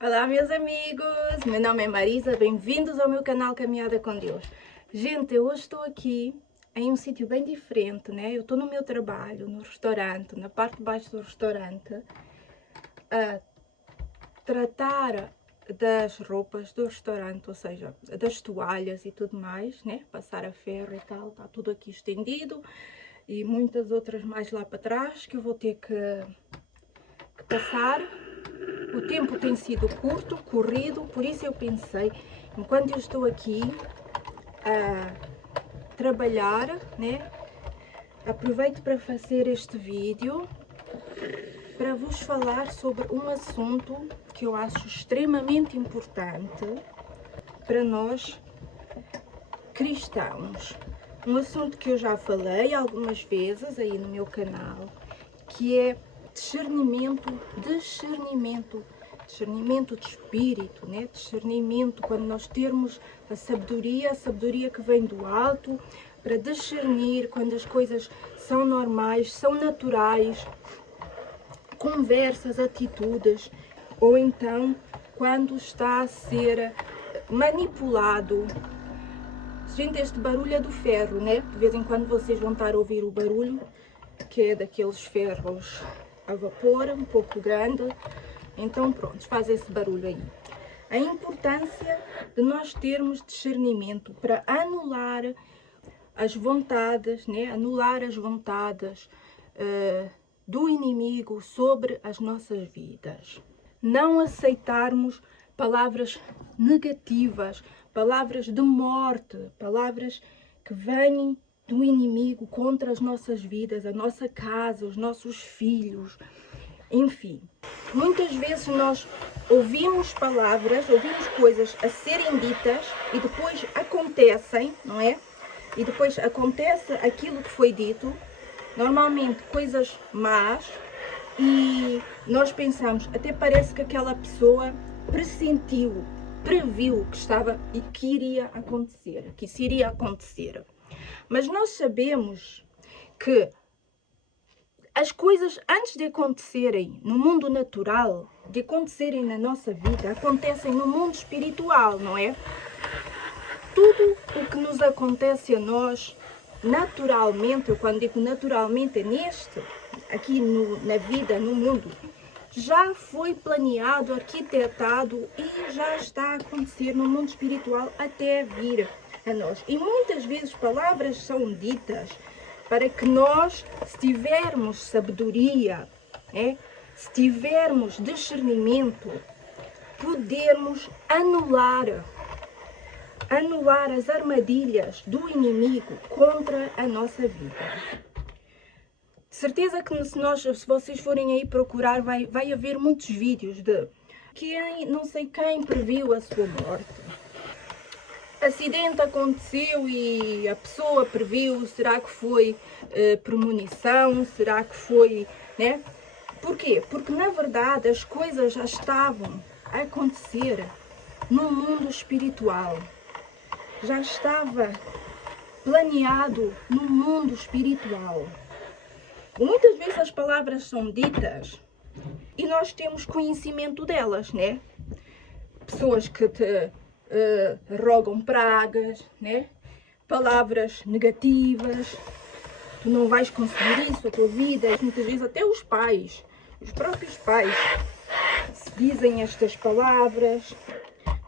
Olá meus amigos, meu nome é Marisa, bem-vindos ao meu canal Caminhada com Deus. Gente, eu hoje estou aqui em um sítio bem diferente, né? Eu estou no meu trabalho, no restaurante, na parte de baixo do restaurante, a tratar das roupas do restaurante, ou seja, das toalhas e tudo mais, né? Passar a ferro e tal, está tudo aqui estendido e muitas outras mais lá para trás que eu vou ter que passar. O tempo tem sido curto, corrido, por isso eu pensei, enquanto eu estou aqui a trabalhar, né, aproveito para fazer este vídeo para vos falar sobre um assunto que eu acho extremamente importante para nós cristãos. Um assunto que eu já falei algumas vezes aí no meu canal, que é discernimento de espírito, né? Discernimento, quando nós termos a sabedoria que vem do alto, para discernir quando as coisas são normais, são naturais, conversas, atitudes, ou então quando está a ser manipulado. Gente, este barulho é do ferro, né? De vez em quando vocês vão estar a ouvir o barulho, que é daqueles ferros a vapor, um pouco grande. Então pronto, faz esse barulho aí. A importância de nós termos discernimento para anular as vontades, né? Anular as vontades do inimigo sobre as nossas vidas. Não aceitarmos palavras negativas, palavras de morte, palavras que vêm do inimigo contra as nossas vidas, a nossa casa, os nossos filhos, enfim. Muitas vezes nós ouvimos palavras, ouvimos coisas a serem ditas e depois acontecem, não é? E depois acontece aquilo que foi dito, normalmente coisas más, e nós pensamos, até parece que aquela pessoa pressentiu, previu que estava e que iria acontecer, que isso iria acontecer. Mas nós sabemos que as coisas, antes de acontecerem no mundo natural, de acontecerem na nossa vida, acontecem no mundo espiritual, não é? Tudo o que nos acontece a nós, naturalmente, eu quando digo naturalmente, é aqui na vida, no mundo, já foi planeado, arquitetado e já está a acontecer no mundo espiritual até vir a nós. E muitas vezes palavras são ditas para que nós, se tivermos sabedoria, se tivermos discernimento, podermos anular as armadilhas do inimigo contra a nossa vida. De certeza que se vocês forem aí procurar, vai haver muitos vídeos de não sei quem previu a sua morte. Acidente aconteceu e a pessoa previu, será que foi premonição, será que foi, né? Porquê? Porque na verdade as coisas já estavam a acontecer no mundo espiritual. Já estava planeado no mundo espiritual. Muitas vezes as palavras são ditas e nós temos conhecimento delas, né? Pessoas que te rogam pragas, né? Palavras negativas, tu não vais conseguir isso, a tua vida. Muitas vezes até os próprios pais dizem estas palavras.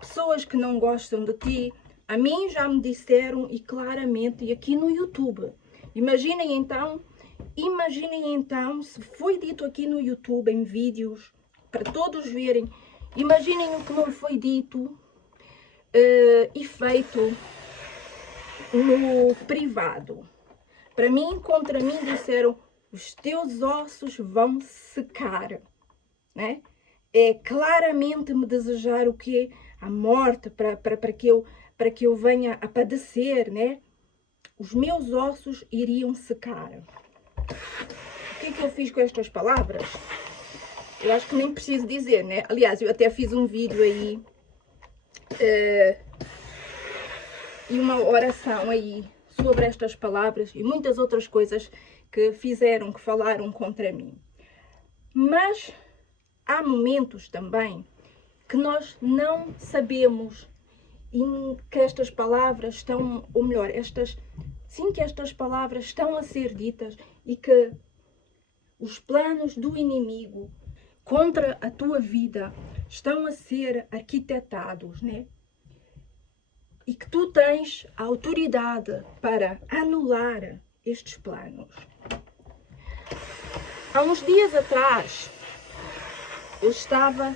Pessoas que não gostam de ti, a mim já me disseram e claramente, e aqui no YouTube. Imaginem então, se foi dito aqui no YouTube, em vídeos, para todos verem, imaginem o que não foi dito e feito no privado. Para mim, contra mim, disseram, os teus ossos vão secar, né? É claramente me desejar o quê? A morte, para que eu venha a padecer, né? Os meus ossos iriam secar. O que é que eu fiz com estas palavras? Eu acho que nem preciso dizer, né? Aliás, eu até fiz um vídeo aí e uma oração aí sobre estas palavras e muitas outras coisas que falaram contra mim. Mas há momentos também que nós não sabemos e que estas palavras estão, ou melhor, que estas palavras estão a ser ditas e que os planos do inimigo contra a tua vida estão a ser arquitetados, né? E que tu tens a autoridade para anular estes planos. Há uns dias atrás, eu estava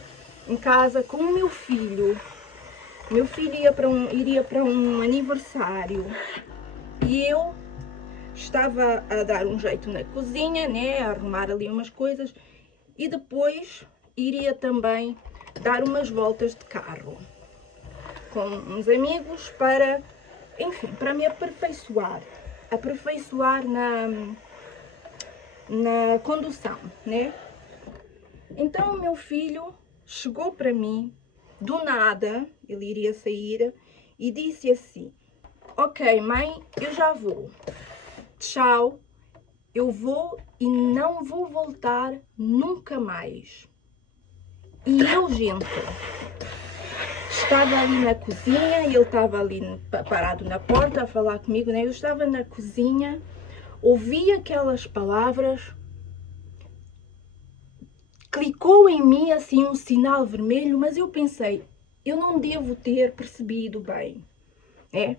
em casa com o meu filho. Meu filho iria para um aniversário e eu estava a dar um jeito na cozinha, né, a arrumar ali umas coisas e depois iria também dar umas voltas de carro com uns amigos para, enfim, para me aperfeiçoar na condução, né? Então o meu filho chegou para mim, do nada, ele iria sair, e disse assim: ok, mãe, eu já vou. Tchau, eu vou e não vou voltar nunca mais. E eu, gente, estava ali na cozinha, ele estava ali parado na porta a falar comigo, né? Eu estava na cozinha, ouvi aquelas palavras, clicou em mim assim um sinal vermelho, mas eu pensei, eu não devo ter percebido bem, né?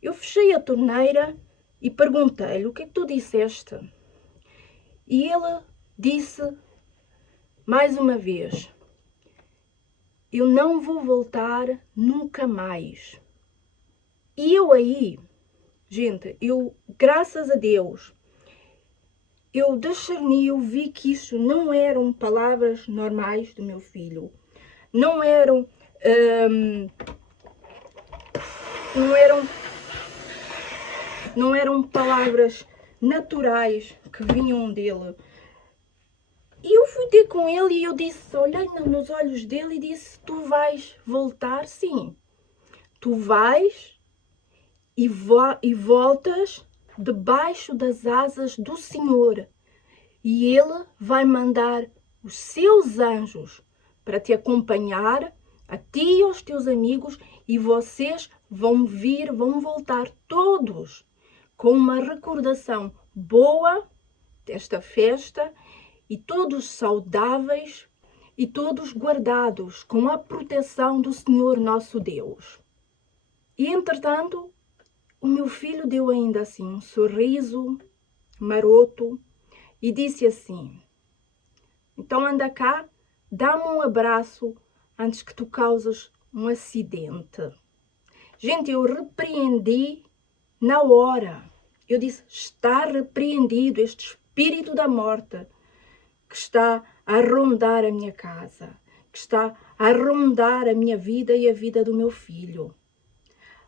Eu fechei a torneira e perguntei-lhe: o que é que tu disseste? E ele disse mais uma vez: eu não vou voltar nunca mais. E eu aí, gente, graças a Deus, eu discerni, eu vi que isso não eram palavras normais do meu filho. Não eram palavras naturais que vinham dele. E eu fui ter com ele e eu disse, olhei nos olhos dele e disse: tu vais voltar? Sim. Tu vais e voltas debaixo das asas do Senhor. E Ele vai mandar os seus anjos para te acompanhar, a ti e aos teus amigos, e vocês vão voltar todos com uma recordação boa desta festa, e todos saudáveis e todos guardados com a proteção do Senhor nosso Deus. E entretanto, o meu filho deu ainda assim um sorriso maroto e disse assim: então anda cá, dá-me um abraço antes que tu causes um acidente. Gente, eu repreendi na hora. Eu disse: está repreendido este espírito da morte que está a rondar a minha casa, que está a rondar a minha vida e a vida do meu filho.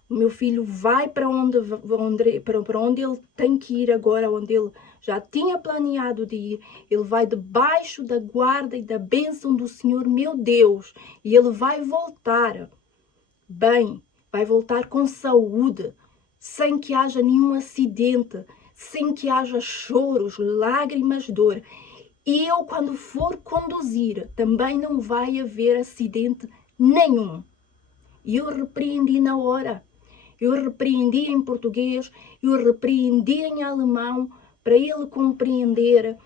O meu filho vai para onde ele tem que ir agora, onde ele já tinha planeado de ir. Ele vai debaixo da guarda e da bênção do Senhor, meu Deus. E ele vai voltar bem, vai voltar com saúde, sem que haja nenhum acidente, sem que haja choros, lágrimas, dor. E eu, quando for conduzir, também não vai haver acidente nenhum. E eu repreendi na hora. Eu repreendi em português, eu repreendi em alemão, para ele compreender.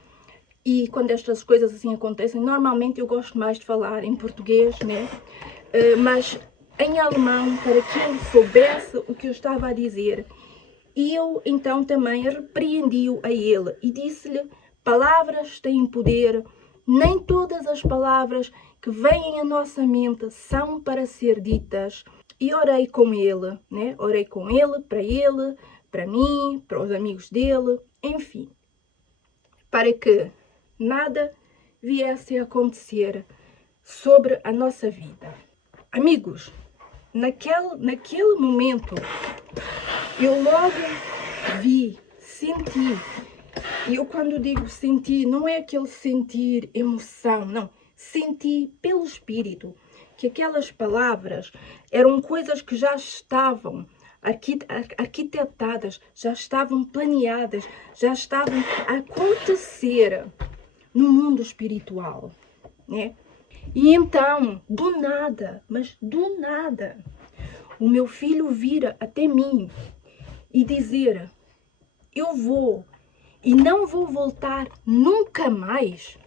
E quando estas coisas assim acontecem, normalmente eu gosto mais de falar em português, né? Mas em alemão, para que ele soubesse o que eu estava a dizer. E eu então também repreendi-o a ele e disse-lhe: palavras têm poder, nem todas as palavras que vêm à nossa mente são para ser ditas. E orei com ele, né? Orei com ele, para mim, para os amigos dele, enfim, para que nada viesse a acontecer sobre a nossa vida. Amigos, naquele momento, eu logo senti. E eu, quando digo sentir, não é aquele sentir emoção, não. Senti pelo Espírito que aquelas palavras eram coisas que já estavam arquitetadas, já estavam planeadas, já estavam a acontecer no mundo espiritual, né? E então, do nada, mas do nada, o meu filho vira até mim e dizer: eu vou e não vou voltar nunca mais.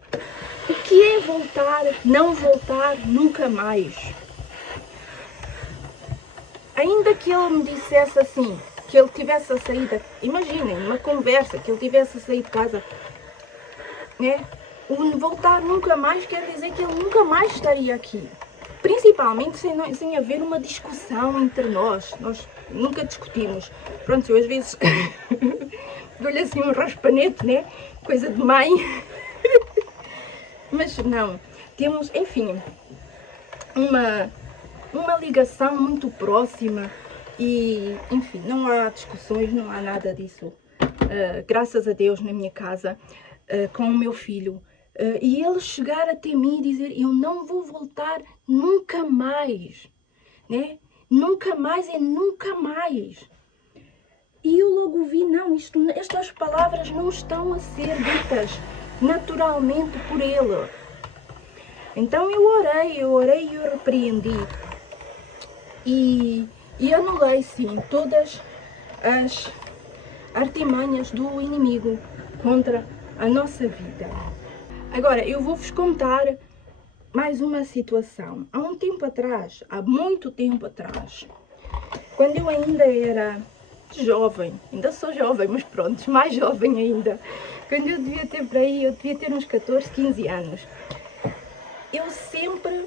O que é voltar, não voltar nunca mais? Ainda que ele me dissesse assim, que ele tivesse a sair, imaginem, uma conversa, que ele tivesse a sair de casa, né? O voltar nunca mais quer dizer que ele nunca mais estaria aqui. Principalmente sem haver uma discussão entre nós. Nós nunca discutimos. Pronto, eu às vezes dou-lhe assim um raspanete, né? Coisa de mãe. Mas não, temos, enfim, uma ligação muito próxima e, enfim, não há discussões, não há nada disso. Graças a Deus, na minha casa, com o meu filho. E ele chegar até mim e dizer: eu não vou voltar nunca mais, né? Nunca mais é nunca mais. E eu logo vi: não, estas palavras não estão a ser ditas naturalmente por ele. Então eu orei e eu repreendi. E anulei, sim, todas as artimanhas do inimigo contra a nossa vida. Agora, eu vou-vos contar mais uma situação. Há um tempo atrás, há muito tempo atrás, quando eu ainda era jovem, ainda sou jovem, mas pronto, mais jovem ainda, quando eu devia ter por aí, eu devia ter uns 14, 15 anos, eu sempre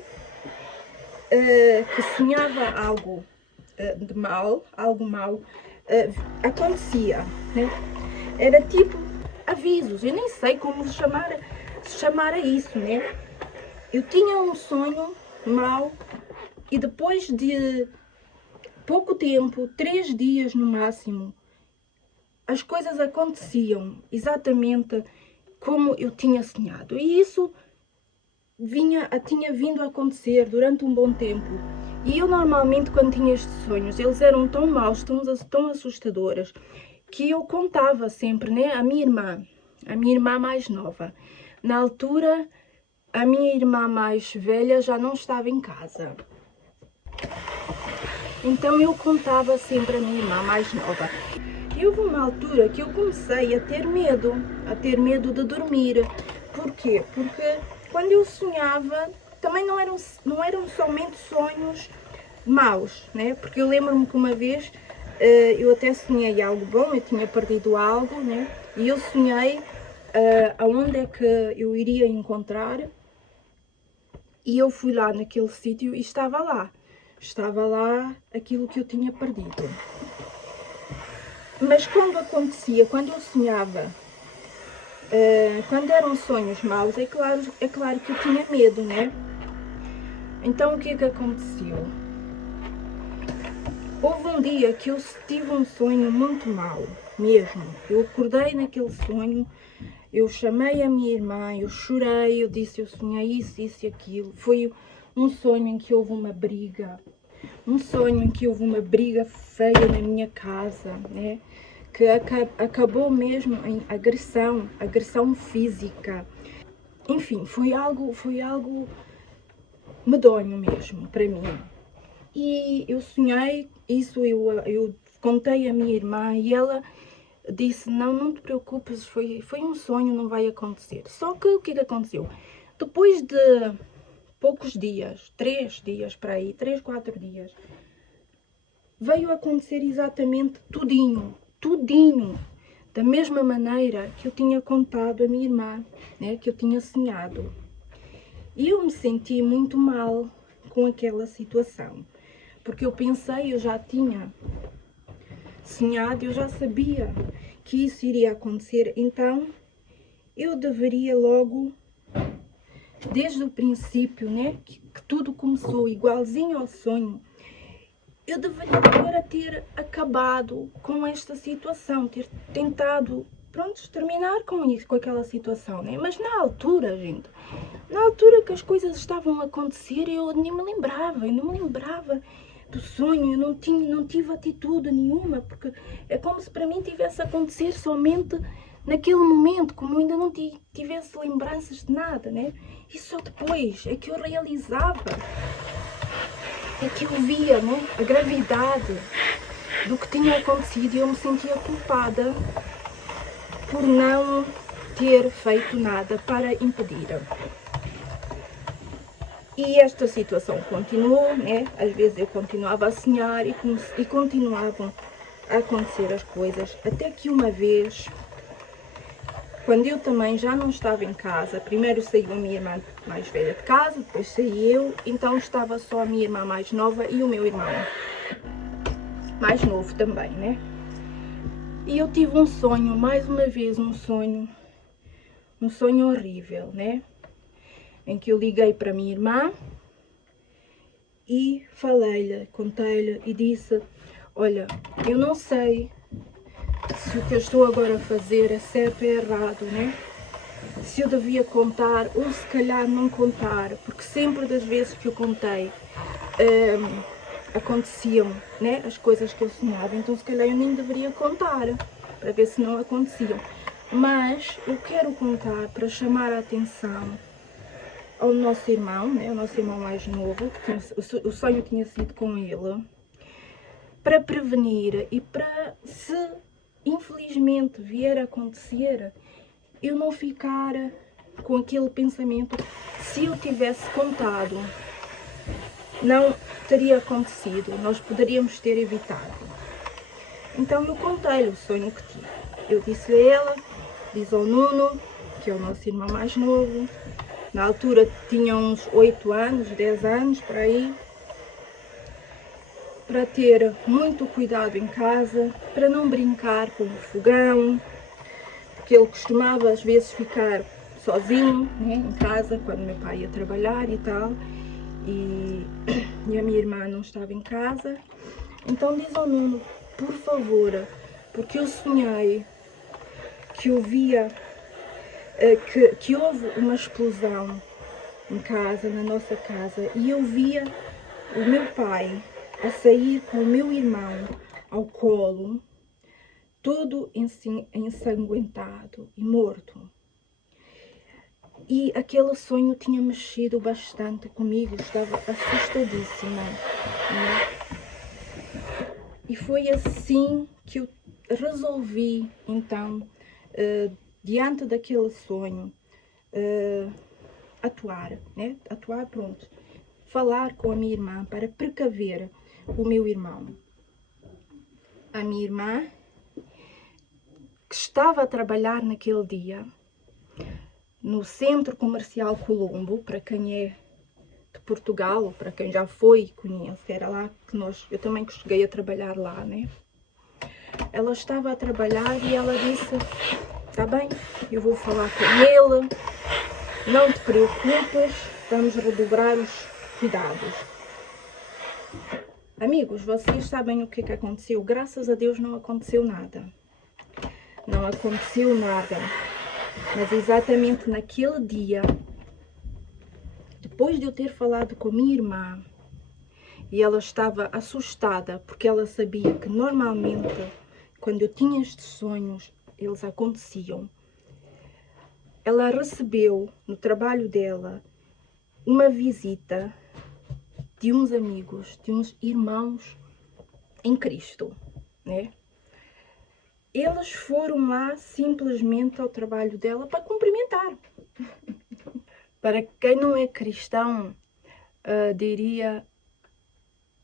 que sonhava algo de mal, algo mal, acontecia, né? Era tipo avisos, eu nem sei como chamar a isso, né? Eu tinha um sonho mau e depois de pouco tempo, 3 dias no máximo, as coisas aconteciam exatamente como eu tinha sonhado. E isso tinha vindo a acontecer durante um bom tempo. E eu normalmente, quando tinha estes sonhos, eles eram tão maus, tão assustadores, que eu contava sempre, né, a minha irmã mais nova. Na altura, a minha irmã mais velha já não estava em casa. Então eu contava sempre a minha irmã mais nova. E houve uma altura que eu comecei a ter medo de dormir. Porquê? Porque quando eu sonhava, também não eram somente sonhos maus, né? Porque eu lembro-me que uma vez eu até sonhei algo bom, eu tinha perdido algo, né? E eu sonhei aonde é que eu iria encontrar, e eu fui lá naquele sítio e estava lá aquilo que eu tinha perdido. Mas quando quando eu sonhava, quando eram sonhos maus, é claro que eu tinha medo, né? Então o que é que aconteceu? Houve um dia que eu tive um sonho muito mau, mesmo. Eu acordei naquele sonho, eu chamei a minha irmã, eu chorei, eu disse: eu sonhei isso e aquilo. Foi um sonho em que houve uma briga. Um sonho em que houve uma briga feia na minha casa, né? Que acabou mesmo em agressão física. Enfim, foi algo medonho mesmo para mim. E eu sonhei isso, eu contei à minha irmã e ela disse: não te preocupes, foi um sonho, não vai acontecer. Só que o que aconteceu? Depois de poucos dias, 3 dias para aí, 3, 4 dias, veio acontecer exatamente tudinho, da mesma maneira que eu tinha contado à minha irmã, né, que eu tinha sonhado. E eu me senti muito mal com aquela situação, porque eu pensei, eu já tinha sonhado, eu já sabia que isso iria acontecer, então eu deveria logo, desde o princípio, né, que tudo começou igualzinho ao sonho, eu deveria agora ter acabado com esta situação, ter tentado, pronto, terminar com isso, com aquela situação, né? Mas na altura, gente, na altura que as coisas estavam a acontecer, eu nem me lembrava, do sonho, eu não tive atitude nenhuma, porque é como se para mim tivesse a acontecer somente naquele momento, como eu ainda não tivesse lembranças de nada, né? E só depois é que eu realizava, é que eu via, né, a gravidade do que tinha acontecido e eu me sentia culpada por não ter feito nada para impedir. E esta situação continuou, né? Às vezes eu continuava a sonhar e continuavam a acontecer as coisas, até que uma vez, quando eu também já não estava em casa, primeiro saiu a minha irmã mais velha de casa, depois saí eu, então estava só a minha irmã mais nova e o meu irmão mais novo também, né? E eu tive um sonho, mais uma vez um sonho horrível, né? Em que eu liguei para a minha irmã e falei-lhe, contei-lhe e disse: olha, eu não sei se o que eu estou agora a fazer é certo ou errado, né? Se eu devia contar ou se calhar não contar, porque sempre das vezes que eu contei aconteciam, né, as coisas que eu sonhava, então se calhar eu nem deveria contar, para ver se não aconteciam. Mas eu quero contar para chamar a atenção ao nosso irmão, né, o nosso irmão mais novo, que o sonho tinha sido com ele, para prevenir e para, se infelizmente vier a acontecer, eu não ficar com aquele pensamento, se eu tivesse contado, não teria acontecido, nós poderíamos ter evitado. Então eu contei-lhe o sonho que tive. Eu disse-lhe a ela, diz ao Nuno, que é o nosso irmão mais novo, na altura tinha uns 8 anos, 10 anos, por aí, para ter muito cuidado em casa, para não brincar com o fogão, porque ele costumava às vezes ficar sozinho, né, em casa, quando meu pai ia trabalhar e tal, e a minha irmã não estava em casa. Então diz ao Nuno, por favor, porque eu sonhei que eu via, que houve uma explosão em casa, na nossa casa, e eu via o meu pai a sair com o meu irmão ao colo, todo ensanguentado e morto. E aquele sonho tinha mexido bastante comigo, estava assustadíssima, né? E foi assim que eu resolvi, então, diante daquele sonho, atuar, né? Atuar, pronto. Falar com a minha irmã para precaver o meu irmão. A minha irmã, que estava a trabalhar naquele dia no Centro Comercial Colombo, para quem é de Portugal, ou para quem já foi e conhece, era lá que eu também cheguei a trabalhar lá, né? Ela estava a trabalhar e ela disse, tá bem, eu vou falar com ele, não te preocupes, vamos redobrar os cuidados. Amigos, vocês sabem o que é que aconteceu? Graças a Deus não aconteceu nada. Não aconteceu nada. Mas exatamente naquele dia, depois de eu ter falado com a minha irmã, e ela estava assustada, porque ela sabia que normalmente, quando eu tinha estes sonhos, eles aconteciam. Ela recebeu, no trabalho dela, uma visita de uns amigos, de uns irmãos em Cristo, né? Eles foram lá simplesmente ao trabalho dela para cumprimentar. Para quem não é cristão, diria,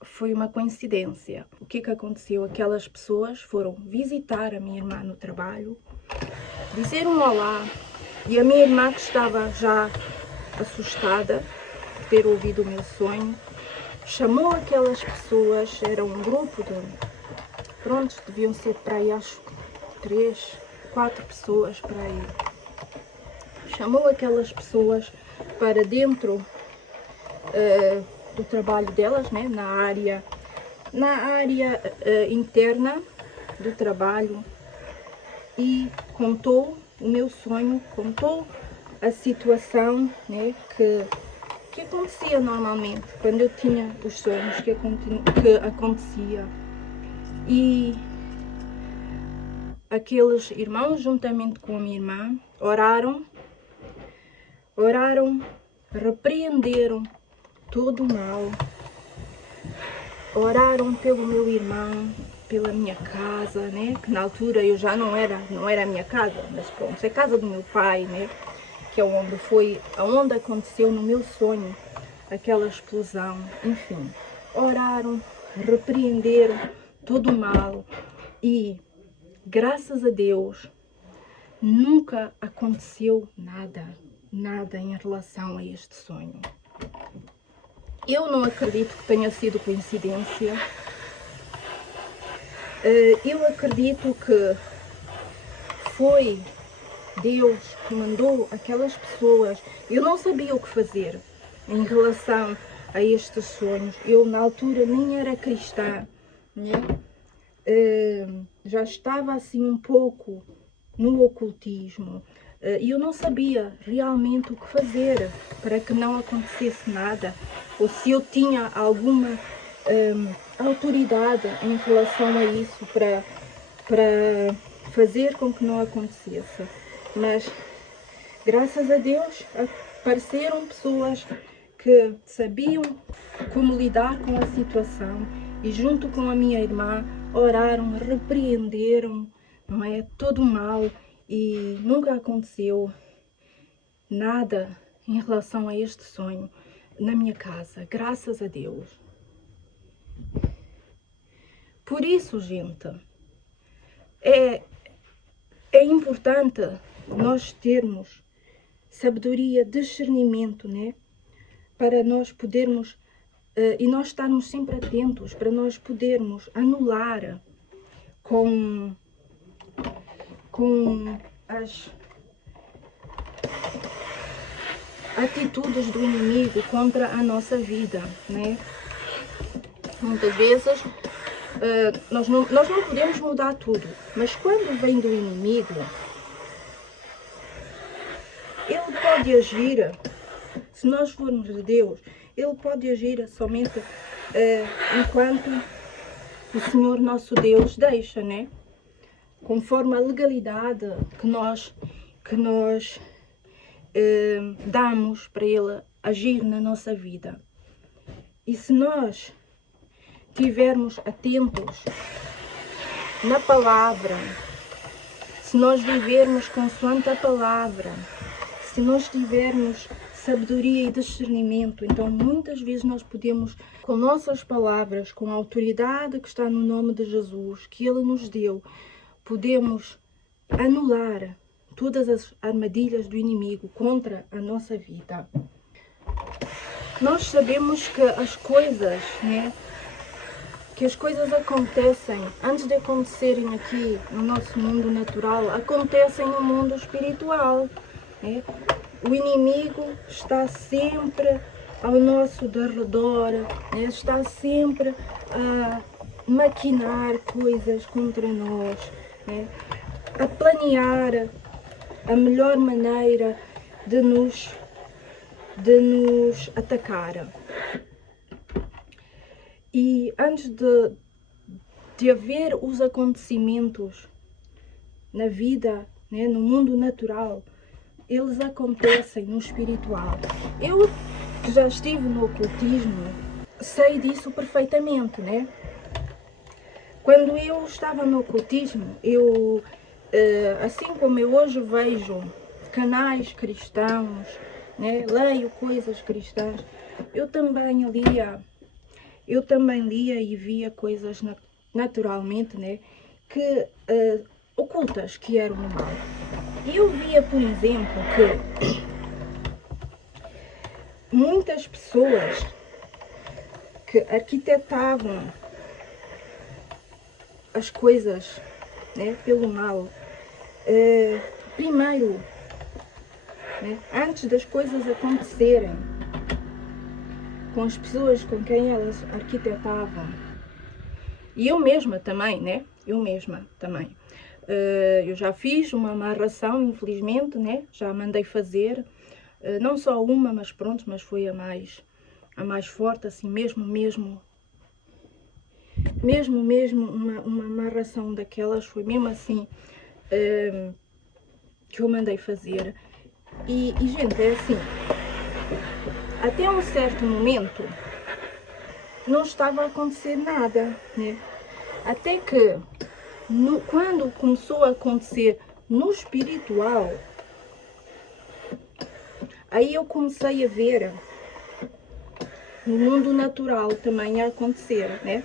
foi uma coincidência. O que aconteceu? Aquelas pessoas foram visitar a minha irmã no trabalho, dizer um olá, e a minha irmã, que estava já assustada por ter ouvido o meu sonho, chamou aquelas pessoas, era um grupo de, pronto, deviam ser para aí, acho que 3, 4 pessoas para aí. Chamou aquelas pessoas para dentro do trabalho delas, né, na área interna do trabalho, e contou o meu sonho, contou a situação, né, que acontecia normalmente quando eu tinha os sonhos, que acontecia. E aqueles irmãos, juntamente com a minha irmã, oraram, repreenderam todo o mal, oraram pelo meu irmão, pela minha casa, né? Que na altura eu já não era a minha casa, mas pronto, é a casa do meu pai, né? Que é onde aconteceu no meu sonho aquela explosão, enfim. Oraram, repreenderam todo o mal e, graças a Deus, nunca aconteceu nada em relação a este sonho. Eu não acredito que tenha sido coincidência. Eu acredito que foi Deus que mandou aquelas pessoas. Eu não sabia o que fazer em relação a estes sonhos. Eu na altura nem era cristã, né? Já estava assim um pouco no ocultismo. E eu não sabia realmente o que fazer para que não acontecesse nada, ou se eu tinha alguma autoridade em relação a isso para fazer com que não acontecesse. Mas graças a Deus apareceram pessoas que sabiam como lidar com a situação e, junto com a minha irmã, oraram, repreenderam, não é, todo o mal, e nunca aconteceu nada em relação a este sonho na minha casa, graças a Deus. Por isso, gente, é importante nós termos sabedoria, discernimento, né? Para nós podermos, e nós estarmos sempre atentos, para nós podermos anular com as atitudes do inimigo contra a nossa vida, né? Muitas vezes nós não podemos mudar tudo, mas quando vem do inimigo, ele pode agir, se nós formos de Deus, ele pode agir somente enquanto o Senhor nosso Deus deixa, né? Conforme a legalidade que nós damos para ele agir na nossa vida. E se nós estivermos atentos na palavra, se nós vivermos consoante a palavra, se nós tivermos sabedoria e discernimento, então muitas vezes nós podemos, com nossas palavras, com a autoridade que está no nome de Jesus, que Ele nos deu, podemos anular todas as armadilhas do inimigo contra a nossa vida. Nós sabemos que as coisas, né, que as coisas acontecem, antes de acontecerem aqui no nosso mundo natural, acontecem no mundo espiritual, né? O inimigo está sempre ao nosso derredor, né? Está sempre a maquinar coisas contra nós, né? A planear a melhor maneira de nos atacar. E antes de haver os acontecimentos na vida, né, no mundo natural, eles acontecem no espiritual. Eu, que já estive no ocultismo, sei disso perfeitamente, né? Quando eu estava no ocultismo, eu, assim como eu hoje vejo canais cristãos, né, leio coisas cristãs, eu também lia e via coisas naturalmente, né, que ocultas, que eram no mal. E eu via, por exemplo, que muitas pessoas que arquitetavam as coisas, né, pelo mal, primeiro, né, antes das coisas acontecerem, com as pessoas com quem elas arquitetavam, e eu mesma também, né, eu já fiz uma amarração, infelizmente, né, já mandei fazer, não só uma, mas pronto, mas foi a mais forte, assim, mesmo uma amarração daquelas, foi mesmo assim, que eu mandei fazer. E gente, é assim, até um certo momento não estava a acontecer nada, né? Até que quando começou a acontecer no espiritual, aí eu comecei a ver no mundo natural também a acontecer, né?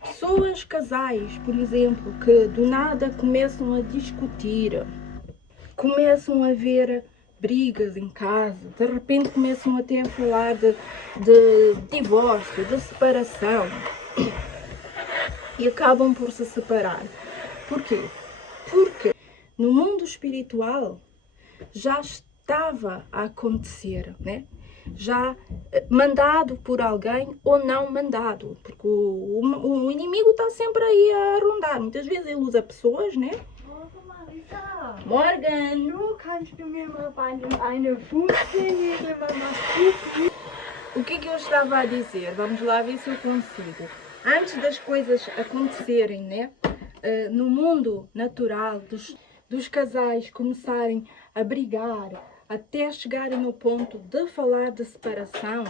Pessoas, casais, por exemplo, que do nada começam a discutir, começam a ver brigas em casa, de repente começam até a falar de divórcio, de separação, e acabam por se separar. Porquê? Porque no mundo espiritual já estava a acontecer, né? Já mandado por alguém ou não mandado, porque o inimigo está sempre aí a rondar. Muitas vezes ele usa pessoas, né? Marisa, Morgan! kannst du mir mal bei eine Fußpflege machen? O que é que eu estava a dizer? Vamos lá ver se eu consigo. Antes das coisas acontecerem, né? No mundo natural, dos casais começarem a brigar, até chegarem ao ponto de falar de separação,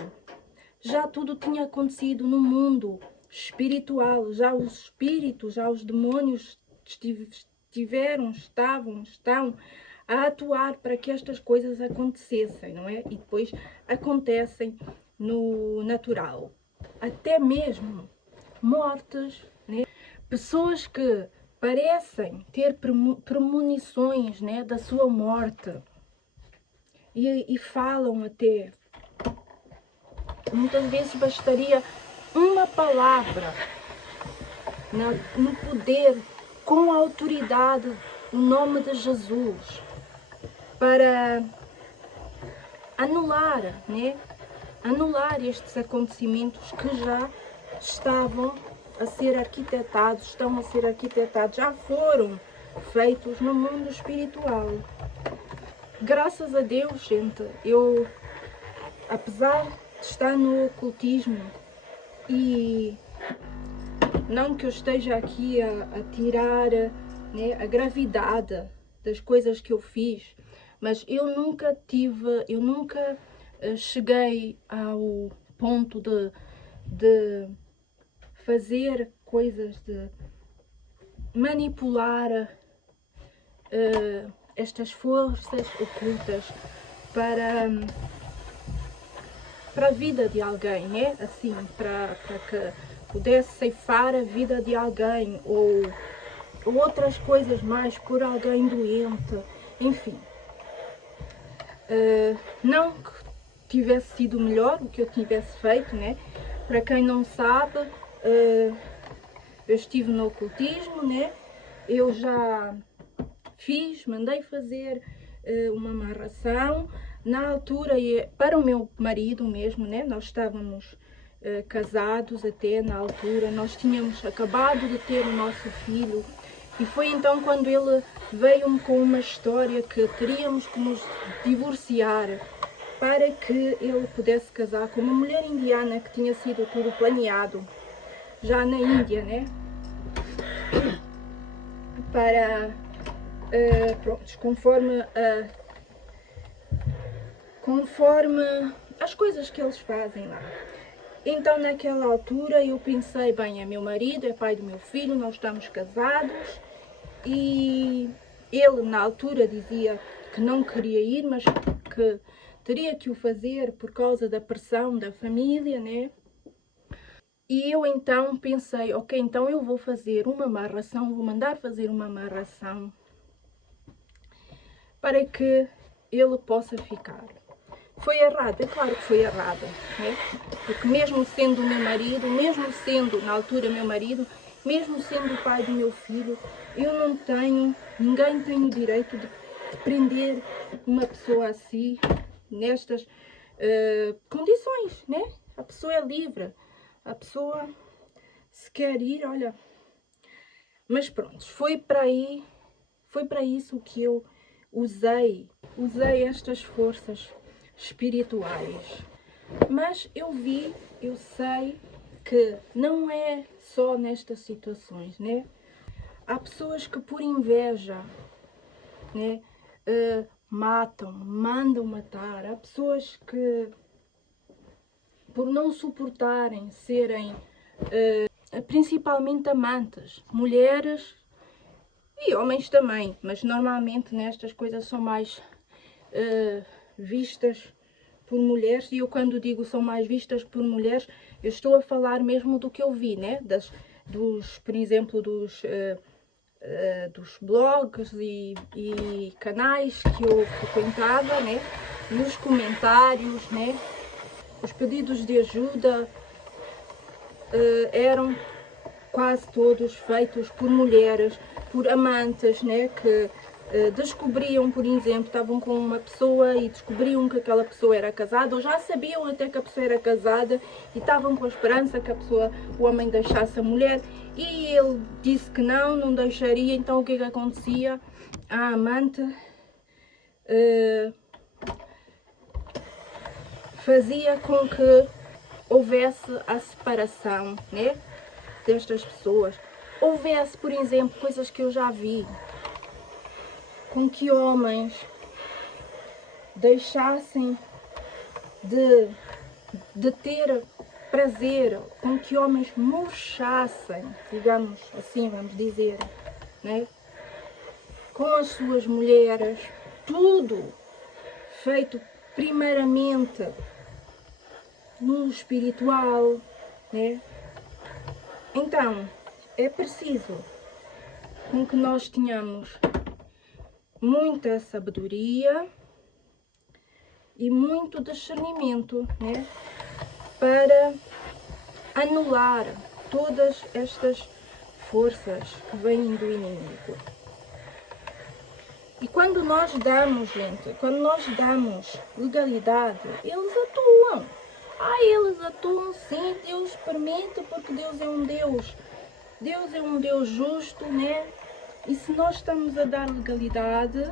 já tudo tinha acontecido no mundo espiritual. Já os espíritos, já os demônios estão a atuar para que estas coisas acontecessem, não é? E depois acontecem no natural. Até mesmo mortes, né? Pessoas que parecem ter premonições, né, da sua morte e falam até. Muitas vezes bastaria uma palavra no poder, com a autoridade, o nome de Jesus, para anular, né? Anular estes acontecimentos que já estavam a ser arquitetados, estão a ser arquitetados, já foram feitos no mundo espiritual. Graças a Deus, gente, eu, apesar de estar no ocultismo, e não que eu esteja aqui a tirar, né, a gravidade das coisas que eu fiz, mas eu nunca cheguei ao ponto de fazer coisas, de manipular estas forças ocultas para a vida de alguém, né? Assim, para que pudesse ceifar a vida de alguém ou outras coisas mais por alguém doente, enfim. Não que tivesse sido melhor o que eu tivesse feito, né? Para quem não sabe, eu estive no ocultismo, né? Eu já mandei fazer uma amarração, na altura, para o meu marido mesmo, né? Nós estávamos casados até na altura, nós tínhamos acabado de ter o nosso filho, e foi então quando ele veio-me com uma história que teríamos que nos divorciar para que ele pudesse casar com uma mulher indiana, que tinha sido tudo planeado já na Índia, né? Para pronto, conforme as coisas que eles fazem lá. Então naquela altura eu pensei, bem, é meu marido, é pai do meu filho, nós estamos casados, e ele na altura dizia que não queria ir, mas que teria que o fazer por causa da pressão da família, né? E eu então pensei, ok, então eu vou fazer uma amarração, vou mandar fazer uma amarração para que ele possa ficar. Foi errado, é claro que foi errado, né? Porque mesmo sendo o meu marido, mesmo sendo na altura meu marido, mesmo sendo o pai do meu filho, eu não tenho, ninguém tem o direito de prender uma pessoa assim, nestas condições, né? A pessoa é livre, a pessoa se quer ir, olha. Mas pronto, foi para isso que eu usei estas forças espirituais. Mas eu sei que não é só nestas situações, né? Há pessoas que por inveja, né, matam, mandam matar. Há pessoas que por não suportarem serem principalmente amantes, mulheres e homens também, mas normalmente nestas coisas são mais vistas por mulheres. E eu, quando digo são mais vistas por mulheres, eu estou a falar mesmo do que eu vi, né? Por exemplo, dos blogs e canais que eu frequentava, né? Nos comentários, né? Os pedidos de ajuda eram quase todos feitos por mulheres, por amantes, né? Que descobriam, por exemplo, estavam com uma pessoa e descobriam que aquela pessoa era casada, ou já sabiam até que a pessoa era casada e estavam com a esperança que o homem deixasse a mulher, e ele disse que não deixaria. Então o que é que acontecia? A amante fazia com que houvesse a separação, né, destas pessoas. Houvesse, por exemplo, coisas que eu já vi, com que homens deixassem de ter prazer, com que homens murchassem, digamos assim, vamos dizer, né, com as suas mulheres, tudo feito primeiramente no espiritual, né? Então, é preciso com que nós tenhamos muita sabedoria e muito discernimento, né? Para anular todas estas forças que vêm do inimigo. E quando nós damos, gente, quando nós damos legalidade, eles atuam. Eles atuam sim, Deus permite, porque Deus é um Deus justo, né? E se nós estamos a dar legalidade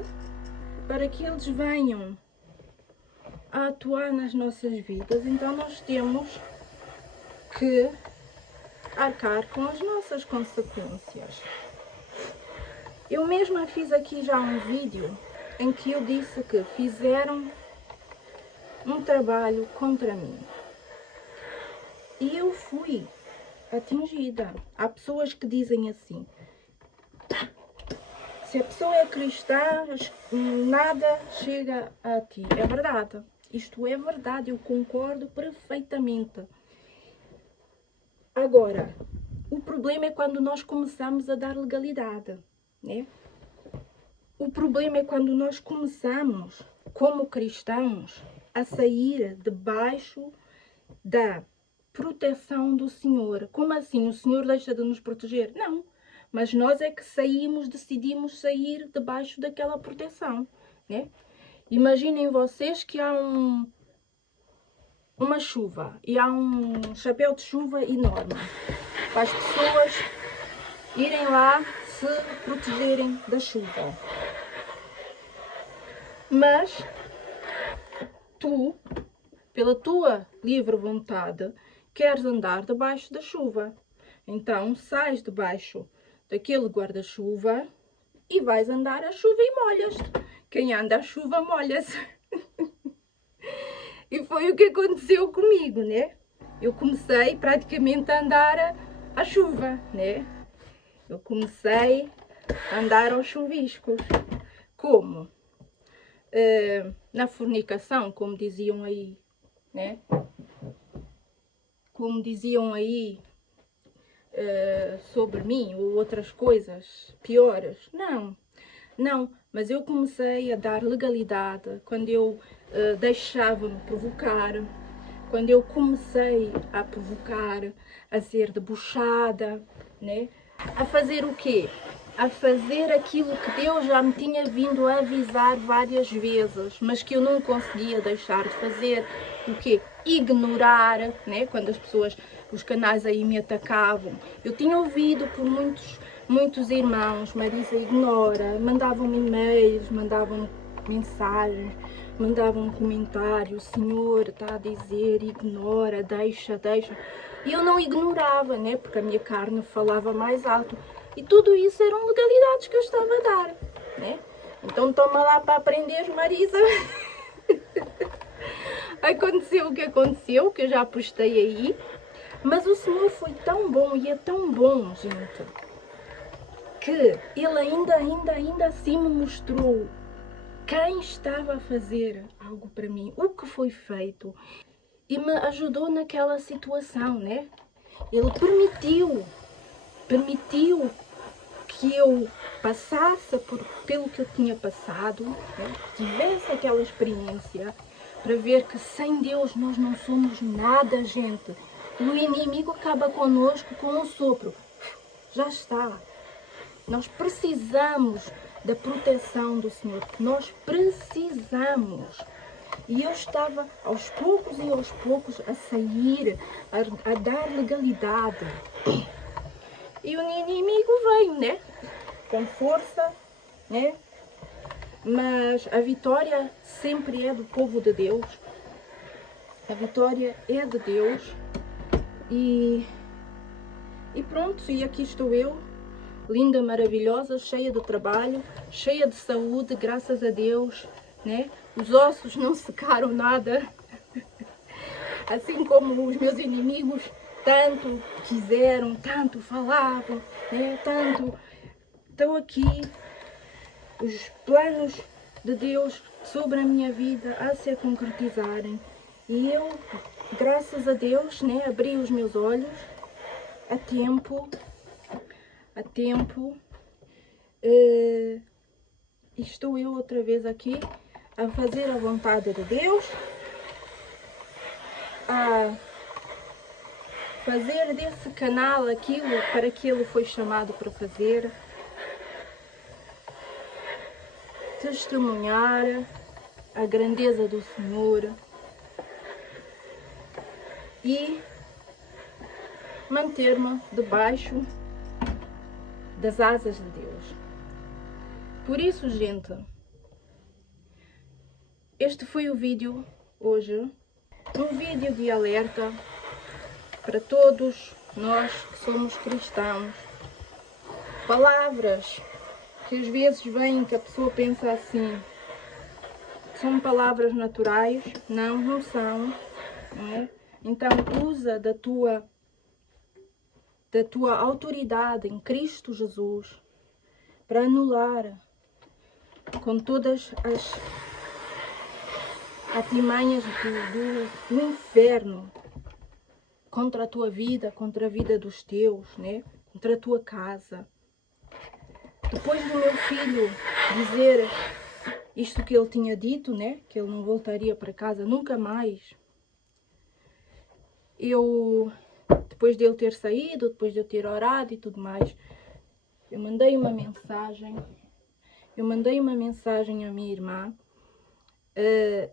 para que eles venham a atuar nas nossas vidas, então nós temos que arcar com as nossas consequências. Eu mesma fiz aqui já um vídeo em que eu disse que fizeram um trabalho contra mim. E eu fui atingida. Há pessoas que dizem assim: se a pessoa é cristã, nada chega a ti. É verdade. Isto é verdade, eu concordo perfeitamente. Agora, o problema é quando nós começamos a dar legalidade, né? O problema é quando nós começamos, como cristãos, a sair debaixo da proteção do Senhor. Como assim? O Senhor deixa de nos proteger? Não. Mas nós é que decidimos sair debaixo daquela proteção, né? Imaginem vocês que há uma chuva e há um chapéu de chuva enorme para as pessoas irem lá se protegerem da chuva. Mas tu, pela tua livre vontade, queres andar debaixo da chuva. Então sais debaixo daquele guarda-chuva e vais andar à chuva e molhas-te. Quem anda à chuva molha-se. E foi o que aconteceu comigo, né? Eu comecei praticamente a andar à chuva, né? Eu comecei a andar aos chuviscos. Como? Na fornicação, como diziam aí, né? Como diziam aí sobre mim, ou outras coisas piores. Não, mas eu comecei a dar legalidade quando eu deixava-me provocar, quando eu comecei a provocar, a ser debochada, né? A fazer o quê? A fazer aquilo que Deus já me tinha vindo a avisar várias vezes, mas que eu não conseguia deixar de fazer. O quê? Ignorar, né? Quando as pessoas, os canais aí me atacavam. Eu tinha ouvido por muitos irmãos: Marisa, ignora. Mandavam-me e-mails, mandavam mensagens, mandavam comentários: o Senhor está a dizer, ignora, deixa. E eu não ignorava, né? Porque a minha carne falava mais alto. E tudo isso eram legalidades que eu estava a dar, né? Então toma lá para aprender, Marisa. Aconteceu o que aconteceu, que eu já postei aí. Mas o Senhor foi tão bom e é tão bom, gente, que Ele ainda assim me mostrou quem estava a fazer algo para mim, o que foi feito. E me ajudou naquela situação, né? Ele permitiu que eu passasse pelo que eu tinha passado, né? Tivesse aquela experiência, para ver que sem Deus nós não somos nada, gente. O inimigo acaba conosco com um sopro. Já está. Nós precisamos da proteção do Senhor. Nós precisamos. E eu estava aos poucos a sair, a dar legalidade. E o inimigo veio, né? Com força, né? Mas a vitória sempre é do povo de Deus. A vitória é de Deus. E pronto, e aqui estou eu, linda, maravilhosa, cheia de trabalho, cheia de saúde, graças a Deus, né? Os ossos não secaram nada, assim como os meus inimigos tanto quiseram, tanto falavam, né? Tanto estão aqui, os planos de Deus sobre a minha vida a se concretizarem. E eu, graças a Deus, né, abri os meus olhos a tempo, e estou eu outra vez aqui a fazer a vontade de Deus, a fazer desse canal aquilo para que ele foi chamado para fazer, testemunhar a grandeza do Senhor e manter-me debaixo das asas de Deus. Por isso, gente, este foi o vídeo hoje, um vídeo de alerta para todos nós que somos cristãos. Palavras que às vezes vêm que a pessoa pensa assim, são palavras naturais? Não são, não é? Então usa da tua autoridade em Cristo Jesus para anular com todas as artimanhas do inferno contra a tua vida, contra a vida dos teus, né? Contra a tua casa. Depois do meu filho dizer isto que ele tinha dito, né? Que ele não voltaria para casa nunca mais. Depois de ele ter saído, depois de eu ter orado e tudo mais, eu mandei uma mensagem à minha irmã,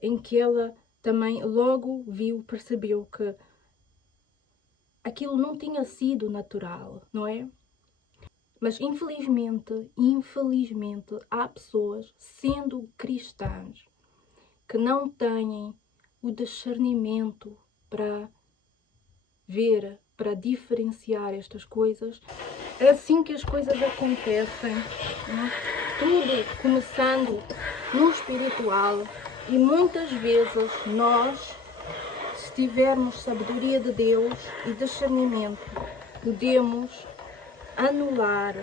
em que ela também logo percebeu que aquilo não tinha sido natural, não é? Mas infelizmente há pessoas, sendo cristãs, que não têm o discernimento para ver, para diferenciar estas coisas. É assim que as coisas acontecem, não é? Tudo começando no espiritual, e muitas vezes nós, se tivermos sabedoria de Deus e discernimento, podemos anular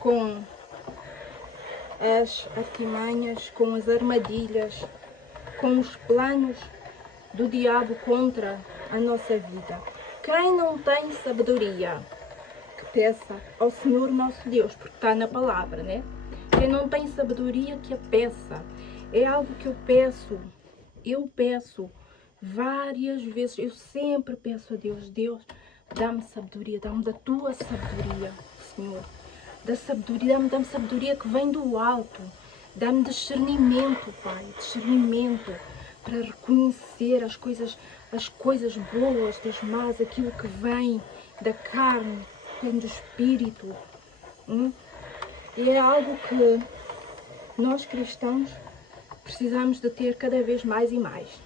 com as artimanhas, com as armadilhas, com os planos do diabo contra a nossa vida. Quem não tem sabedoria, que peça ao Senhor nosso Deus, porque está na palavra, né? Quem não tem sabedoria, que a peça. É algo que eu peço várias vezes, eu sempre peço a Deus, Deus, dá-me sabedoria, dá-me da tua sabedoria, Senhor. Dá-me sabedoria que vem do alto. Dá-me discernimento, Pai, discernimento para reconhecer as coisas boas das más, aquilo que vem da carne, que vem do espírito. E é algo que nós cristãos precisamos de ter cada vez mais e mais.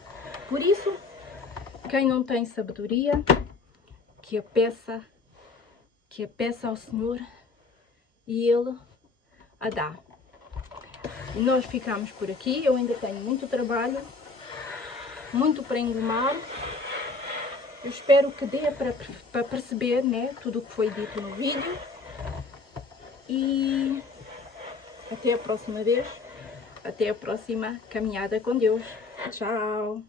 Por isso, quem não tem sabedoria, que a peça ao Senhor e ele a dá. E nós ficamos por aqui. Eu ainda tenho muito trabalho, muito para engomar. Eu espero que dê para perceber, né, tudo o que foi dito no vídeo. E até a próxima vez. Até a próxima caminhada com Deus. Tchau!